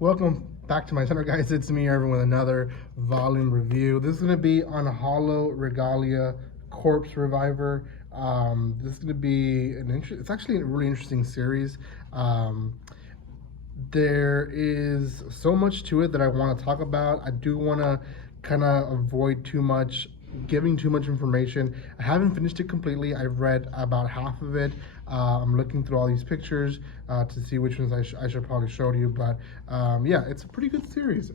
Welcome back to my channel, guys. It's me, Irvin, with another volume review. This is going to be on Hollow Regalia Corpse Reviver. This is going to be it's actually a really interesting series. There is so much to it that I want to talk about. I do want to kind of avoid giving too much information. I haven't finished it completely. I've read about half of it. I'm looking through all these pictures to see which ones I should probably show to you. But yeah, it's a pretty good series.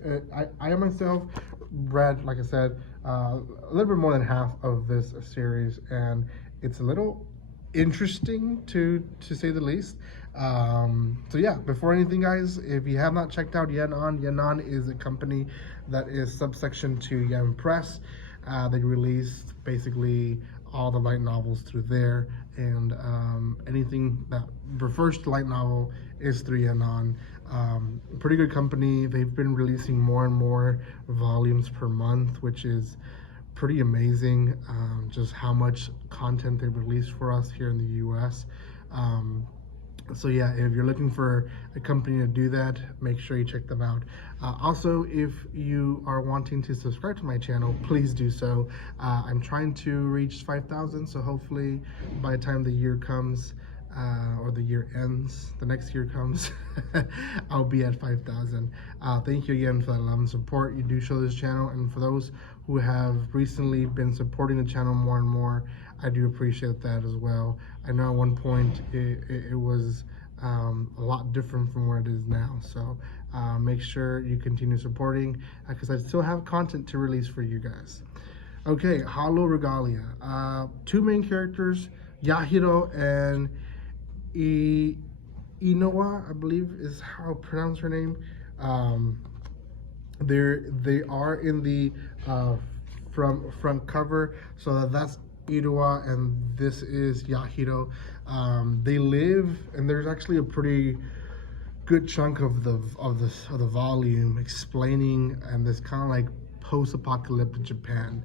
I myself read, like I said, a little bit more than half of this series, and it's a little interesting to say the least. So yeah, before anything, guys, if you have not checked out Yanon is a company that is subsection to Yam Press. They released basically all the light novels through there, and anything that refers to light novel is through Yanon. Pretty good company. They've been releasing more and more volumes per month, which is pretty amazing. Just how much content they release for us here in the US. So yeah, if you're looking for a company to do that, make sure you check them out. Also, if you are wanting to subscribe to my channel, please do so. I'm trying to reach 5,000, so hopefully by the time the year comes, or the year ends, the next year comes, I'll be at 5,000. Thank you again for that love and support you do show this channel, and for those who have recently been supporting the channel more and more, I do appreciate that as well. I know at one point it was a lot different from where it is now, so make sure you continue supporting because I still have content to release for you guys. Okay, Hollow Regalia. Two main characters, Yahiro and Inoa, I believe is how I pronounce her name. They are in the front cover, so that's Inoa and this is Yahiro. They live, and there's actually a pretty good chunk of the volume explaining, and this kind of like post-apocalyptic Japan.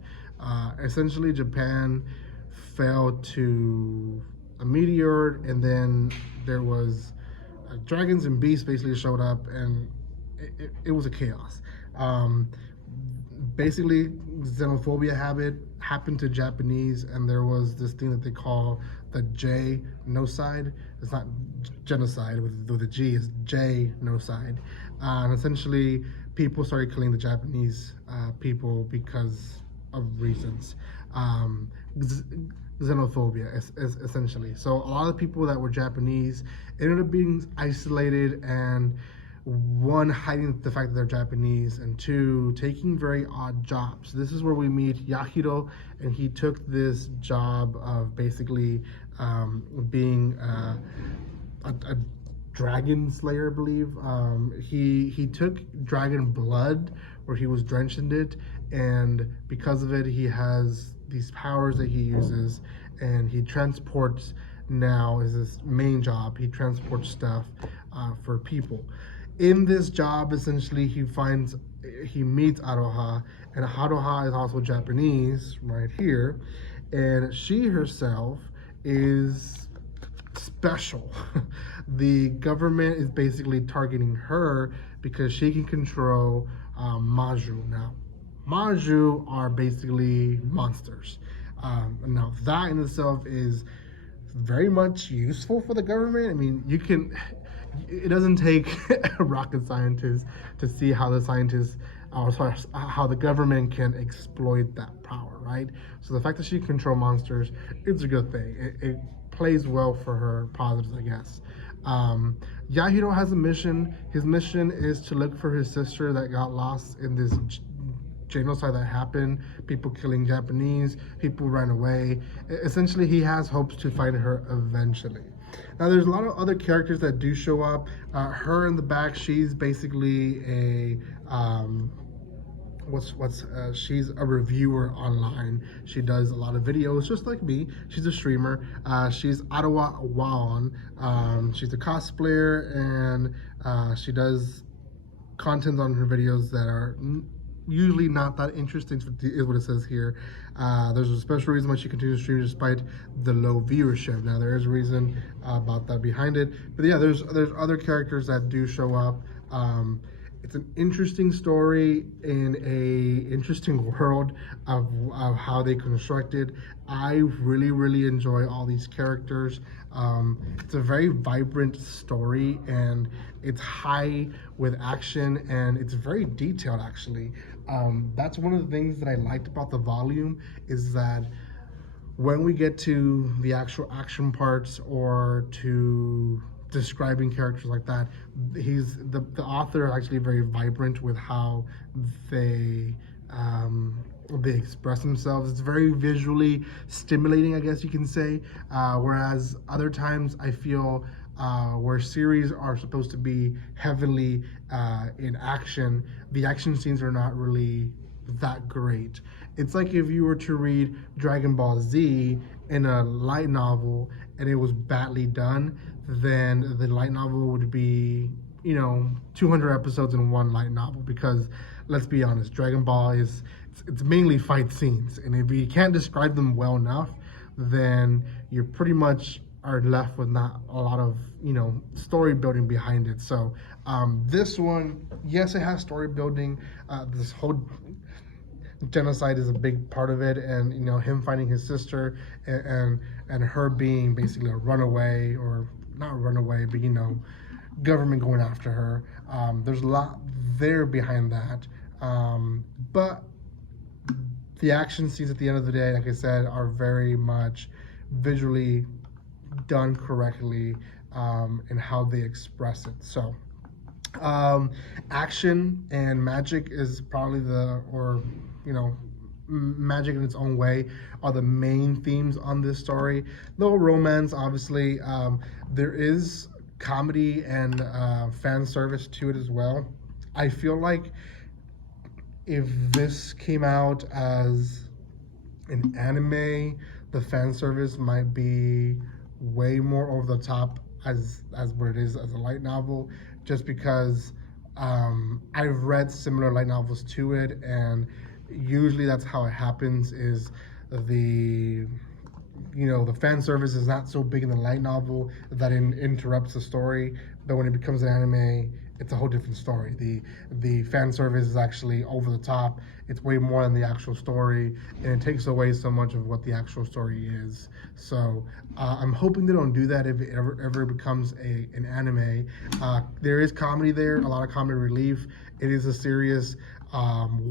Essentially, Japan fell to a meteor, and then there was dragons and beasts basically showed up, and it was a chaos. Basically, xenophobia happened to Japanese, and there was this thing that they call the genocide. It's not genocide with a G, it's genocide. And essentially, people started killing the Japanese people because of reasons. Xenophobia, essentially. So a lot of the people that were Japanese ended up being isolated, and one, hiding the fact that they're Japanese, and two, taking very odd jobs. This is where we meet Yahiro, and he took this job of basically being a dragon slayer, I believe. He took dragon blood, where he was drenched in it, and because of it, he has these powers that he uses, and he transports, now is his main job, he transports stuff for people. In this job, essentially, he meets Aroha, and Aroha is also Japanese, right here, and she herself is special. The government is basically targeting her because she can control Maju. Now, Maju are basically monsters. Now, that in itself is very much useful for the government. I mean, it doesn't take a rocket scientist to see how how the government can exploit that power, right? So the fact that she can control monsters, it's a good thing. It plays well for her positives, I guess. Yahiro has a mission. His mission is to look for his sister that got lost in this genocide that happened. People killing Japanese, people ran away. Essentially, he has hopes to find her eventually. Now, there's a lot of other characters that do show up. Her in the back, she's basically a she's a reviewer online. She does a lot of videos, just like me. She's a streamer. She's Ottawa Waon. She's a cosplayer, and she does content on her videos that are usually not that interesting, is what it says here. There's a special reason why she continues to stream despite the low viewership. Now, there is a reason about that behind it, but yeah, there's other characters that do show up. It's an interesting story in a interesting world of how they constructed. I really enjoy all these characters. It's a very vibrant story, and it's high with action, and it's very detailed actually. That's one of the things that I liked about the volume, is that when we get to the actual action parts or to describing characters like that, the author is actually very vibrant with how they they express themselves. It's very visually stimulating, I guess you can say. Whereas other times I feel where series are supposed to be heavily in action, the action scenes are not really that great. It's like if you were to read Dragon Ball Z in a light novel and it was badly done, then the light novel would be, 200 episodes in one light novel. Because let's be honest, Dragon Ball it's mainly fight scenes, and if you can't describe them well enough, then you're pretty much are left with not a lot of story building behind it. So this one, yes, it has story building. This whole genocide is a big part of it, and him finding his sister, and her being basically a runaway, or not runaway, but government going after her. There's a lot there behind that, but the action scenes at the end of the day, like I said, are very much visually done correctly in how they express it. So action and magic is probably magic in its own way are the main themes on this story. Though romance, obviously, there is comedy and fan service to it as well. I feel like if this came out as an anime, the fan service might be way more over the top as what it is as a light novel, just because I've read similar light novels to it, and usually that's how it happens. Is the the fan service is not so big in the light novel that it interrupts the story, but when it becomes an anime, it's a whole different story. The fan service is actually over the top. It's way more than the actual story, and it takes away so much of what the actual story is. So I'm hoping they don't do that if it ever becomes an anime. There is comedy there, a lot of comedy relief. It is a serious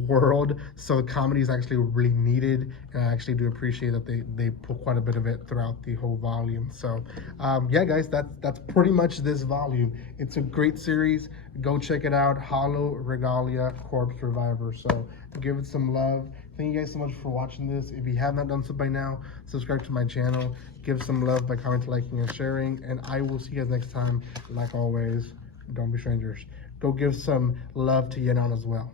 world, so the comedy is actually really needed, and I actually do appreciate that they put quite a bit of it throughout the whole volume. So yeah, guys, that's pretty much this volume. It's a great series. Go check it out. Hollow Regalia Corpse Reviver. So give it some love. Thank you guys so much for watching this. If you have not done so by now, subscribe to my channel. Give some love by commenting, liking, and sharing, and I will see you guys next time. Like always, don't be strangers. Go give some love to Yenon as well.